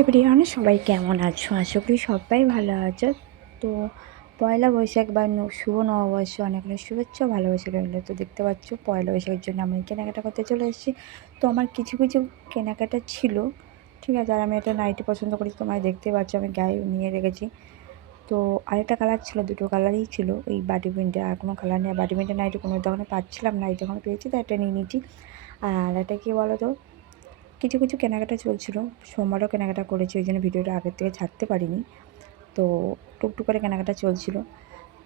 Everyone, সবাই কেমন আছো? আশা করি সবাই ভালো আছো। তো পয়লা বৈশাখ বা শুভ নববর্ষ অনেক অনেক শুভেচ্ছা ও ভালোবাসা রইল। তো দেখতে পাচ্ছ পয়লা বৈশাখের জন্য আমি কেনাকাটা করতে চলে এসেছি। তো আমার কিছু কিছু কেনাকাটা ছিল, ঠিক আছে। আর আমি একটা নাইটি পছন্দ করি, তোমায় দেখতে পাচ্ছ আমি গায়ে নিয়ে রেখেছি। তো আরেকটা কালার ছিল, দুটো কালারই ছিল, এই বাটি প্রিন্টে। আর কোনো কালার নেই, বাটি প্রিন্টের নাইটি কোনো দোকানে পাচ্ছিলাম না, এই দোকানে পেয়েছি, তাই একটা নিয়ে নিয়েছি। আর এটা কী বলো তো, কিছু কিছু কেনাকাটা চলছিলো, সোমবারও কেনাকাটা করেছি, ওই জন্য ভিডিওটা আগের থেকে ছাড়তে পারিনি। তো টুকটুক করে কেনাকাটা চলছিলো।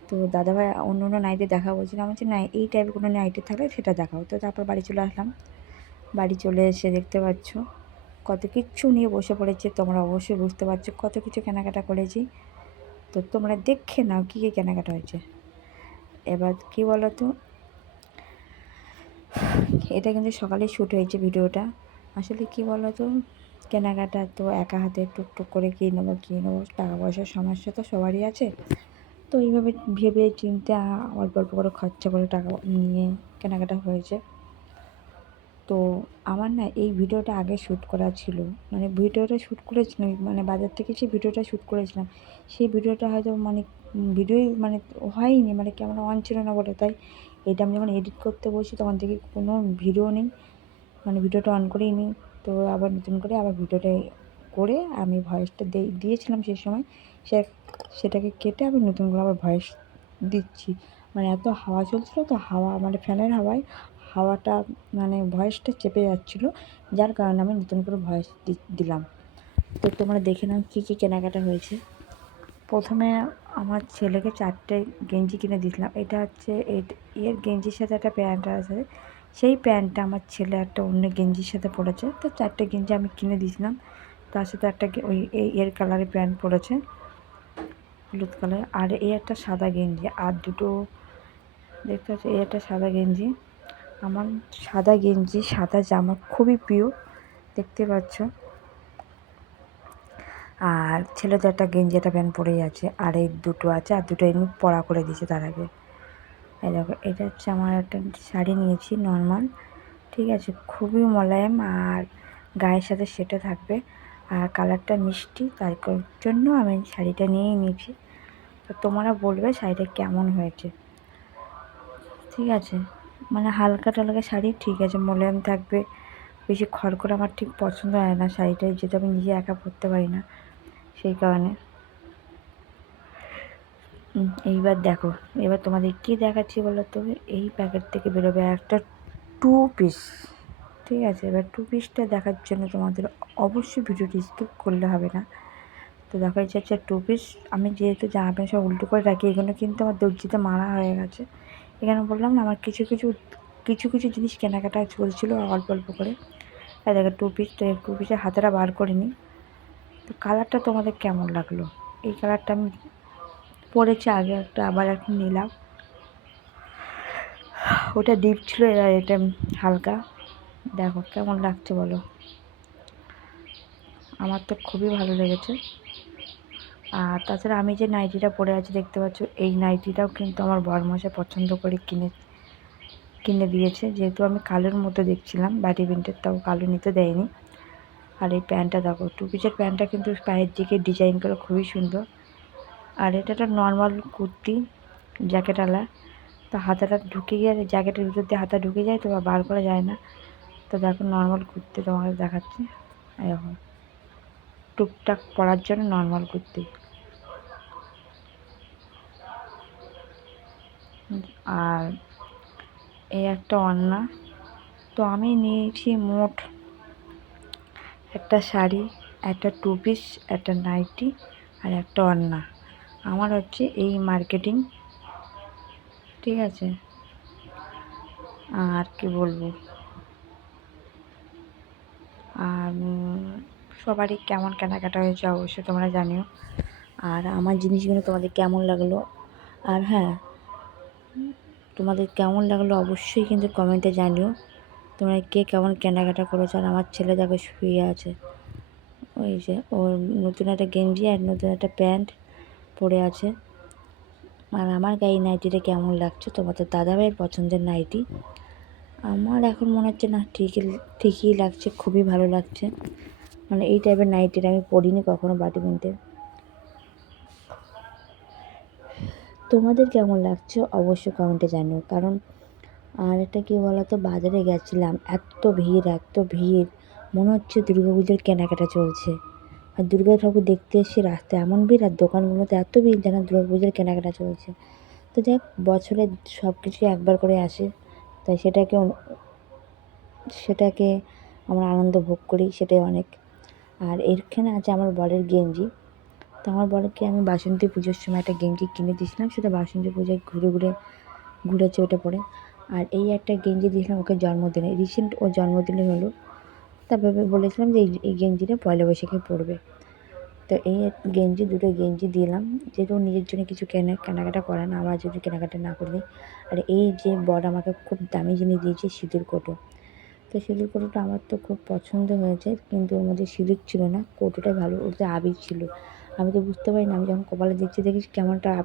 তো দাদাভাই অন্য অন্য নাইটি দেখা বলছিল, আমি বলছি না, এই টাইপের কোনো নাইটি থাকলে সেটা দেখাও। তো তারপর বাড়ি চলে আসলাম। বাড়ি চলে এসে দেখতে পাচ্ছ কত কিচ্ছু নিয়ে বসে পড়েছে, তোমরা অবশ্যই বুঝতে পারছো কত কিছু কেনাকাটা করেছি। তো তোমরা দেখে নাও কী কী কেনাকাটা হয়েছে। এবার কী বলো তো, এটা কিন্তু সকালেই শ্যুট হয়েছে ভিডিওটা। আসলে কী বলো তো, কেনাকাটা তো একা হাতে টুকটুক করে কী নেবো, টাকা পয়সার সমস্যা তো সবারই আছে। তো এইভাবে ভেবে চিন্তে অল্প অল্প করে খরচা করে টাকা নিয়ে কেনাকাটা হয়েছে। তো আমার না এই ভিডিওটা আগে শ্যুট করা ছিল, মানে ভিডিওটা শ্যুট করেছিলাম, মানে বাজার থেকে সেই ভিডিওটা শ্যুট করেছিলাম। সেই ভিডিওটা হয়তো ভিডিওই হয়নি, ক্যামেরা অন ছিল না বলে। তাই এটা আমি যখন এডিট করতে বসি তখন থেকে কোনো ভিডিও নেই, ভিডিওটা অন করেই নিই। তো আবার নতুন করে আবার ভিডিওটা করে আমি ভয়েসটা দিয়েছিলাম সেই সময়, সেটাকে কেটে আমি নতুন করে আবার ভয়েস দিচ্ছি। এত হাওয়া চলছিল, তো হাওয়া ফ্যানের হাওয়াটা ভয়েসটা চেপে যাচ্ছিলো, যার কারণে আমি নতুন করে ভয়েস দিলাম। তো তোমরা দেখে নাও কী কী কেনাকাটা হয়েছে। প্রথমে আমার ছেলেকে 4টে গেঞ্জি কিনে দিয়েছিলাম। এটা হচ্ছে এর গেঞ্জির সাথে একটা প্যান্ট আছে, সেই প্যান্টটা আমার ছেলে একটা অন্য গেঞ্জির সাথে পরেছে। তো 4টে গেঞ্জি আমি কিনে দিয়েছিলাম। তার সাথে একটা ওই এর কালারের প্যান্ট পরেছে, হলুদ কালার। আর এই একটা সাদা গেঞ্জি, আর দুটো দেখতে পাচ্ছি, এই একটা সাদা গেঞ্জি। আমার সাদা গেঞ্জি সাদা জামা খুবই প্রিয়, দেখতে পাচ্ছ। আর ছেলেদের একটা গেঞ্জি একটা প্যান্ট পরেই আছে, আর এই দুটো আছে, আর দুটো এমনি পরা করে দিয়েছে তার আগে। এই দেখো, এটা হচ্ছে আমার একটা শাড়ি নিয়েছি নর্মাল, ঠিক আছে, খুবই মোলায়েম আর গায়ের সাথে সেটে থাকবে, আর কালারটা মিষ্টি, তাই জন্য আমি শাড়িটা নিয়েই নিয়েছি। তো তোমরা বলবে শাড়িটা কেমন হয়েছে, ঠিক আছে। হালকা টালকা শাড়ি, ঠিক আছে, মোলায়েম থাকবে, বেশি খড়খড়ে আমার ঠিক পছন্দ হয় না শাড়িটাই, যেটা আমি নিজে একা পরতে পারি না, সেই কারণে। এইবার দেখো, এবার তোমাদের কী দেখাচ্ছি বলো তো। এই প্যাকেট থেকে বেরোবে একটা 2 পিস, ঠিক আছে। এবার 2 পিসটা দেখার জন্য তোমাদের অবশ্যই ভিডিওটি স্কিপ করলে হবে না। তো দেখা যাচ্ছে 2 পিস। আমি যেহেতু জামা প্যান্ট সব উল্টো করে রাখি, এগুলো কিন্তু আমার দর্জিতে মারা হয়ে গেছে। এখানে বললাম না, আমার কিছু কিছু জিনিস কেনাকাটা চলছিলো অল্প অল্প করে। তাই দেখো 2 পিস, তো 2 পিসের হাতাটা বার করে নিই। তো কালারটা তোমাদের কেমন লাগলো? এই কালারটা আমি পরেছি আগে একটা, আবার এখন নিলাম। ওটা ডিপ ছিল, এটা হালকা। দেখো কেমন লাগছে বলো। আমার তো খুবই ভালো লেগেছে। আর তাছাড়া আমি যে নাইটিটা পরে আছি দেখতে পাচ্ছ, এই নাইটিটাও কিন্তু আমার বরমশাই পছন্দ করে কিনে দিয়েছে। যেহেতু আমি কালোর মধ্যে দেখছিলাম বাটি প্রিন্টের, তাও কালো নিতে দেয়নি। আর এই প্যান্টটা দেখো, 2 পিসের প্যান্টটা কিন্তু পায়ের দিকে ডিজাইন করা খুবই সুন্দর। আর এটা একটা নর্মাল কুর্তি, জ্যাকেটওয়ালা। তো হাতাটা ঢুকে গিয়ে জ্যাকেটের ভিতর দিয়ে হাতা ঢুকে যায়, তো বার করা যায় না। তো দেখো নর্মাল কুর্তি তোমাকে দেখাচ্ছি, এরকম টুকটাক পরার জন্য নর্মাল কুর্তি। আর এই একটা ওড়না। তো আমি নিয়েছি মোট একটা শাড়ি, একটা 2 পিস, একটা নাইটি, আর একটা ওড়না। আমার হচ্ছে এই মার্কেটিং, ঠিক আছে। আর কি বলবো, আর সবারই কেমন কেনাকাটা হয়েছে অবশ্যই তোমরা জানিও। আর আমার জিনিসগুলো তোমাদের কেমন লাগলো, আর হ্যাঁ, তোমাদের কেমন লাগলো অবশ্যই কিন্তু কমেন্টে জানিও। তোমরা কে কেমন কেনাকাটা করেছো। আর আমার ছেলে দেখো শুয়ে আছে, ওই যে ওর নতুন একটা গেঞ্জি আর নতুন একটা প্যান্ট পরে আছে। আর আমার গায়ে নাইটিটা কেমন লাগছে, তোমাদের দাদাভাইয়ের পছন্দের নাইটি। আমার এখন মনে হচ্ছে না, ঠিকই লাগছে, খুবই ভালো লাগছে। মানে এই টাইপের নাইটিটা আমি পরিনি কখনো বাটি প্রিন্টে। তোমাদের কেমন লাগছে অবশ্যই কমেন্টে জানিও। কারণ আর একটা কী বলতো, বাজারে গেছিলাম, এত ভিড়, মনে হচ্ছে দুর্গাপুজোর কেনাকাটা চলছে। আর দুর্গা ঠাকুর দেখতে এসেছি, রাস্তায় এমন ভিড় আর দোকানগুলোতে এত ভিড় যেন দুর্গাপুজোর কেনাকাটা চলছে। তো যাই হোক, বছরে সব কিছুই একবার করে আসে, তাই সেটাকে আমরা আনন্দ ভোগ করি, সেটাই অনেক। আর এখানে আছে আমার বরের গেঞ্জি। তো আমার বরকে আমি বাসন্তী পুজোর সময় একটা গেঞ্জি কিনে দিয়েছিলাম, সেটা বাসন্তী পুজোয় ঘুরেছে ওটা পরে। আর এই একটা গেঞ্জি দিয়েছিলাম ওকে জন্মদিনে, রিসেন্ট ও জন্মদিনে হলো। তারপরে বলেছিলাম যে এই গেঞ্জিটা পয়লা বৈশাখে পরবে। তো এই দুটো গেঞ্জি দিলাম, যেহেতু নিজের জন্য কিছু কেনাকাটা করে না, আমার যদি কেনাকাটা না করে দিই। আর এই যে বর আমাকে খুব দামি জিনিস দিয়েছে, সিঁদুর কৌটো। তো সিঁদুর কৌটোটা আমার তো খুব পছন্দ হয়েছে, কিন্তু ওর মধ্যে সিঁদুর ছিল না, কৌটোটাই ভালো, ওতে আবির ছিল। আমি তো বুঝতে পারি না, আমি যখন কপালে দেখছি দেখি কেমন একটা আবির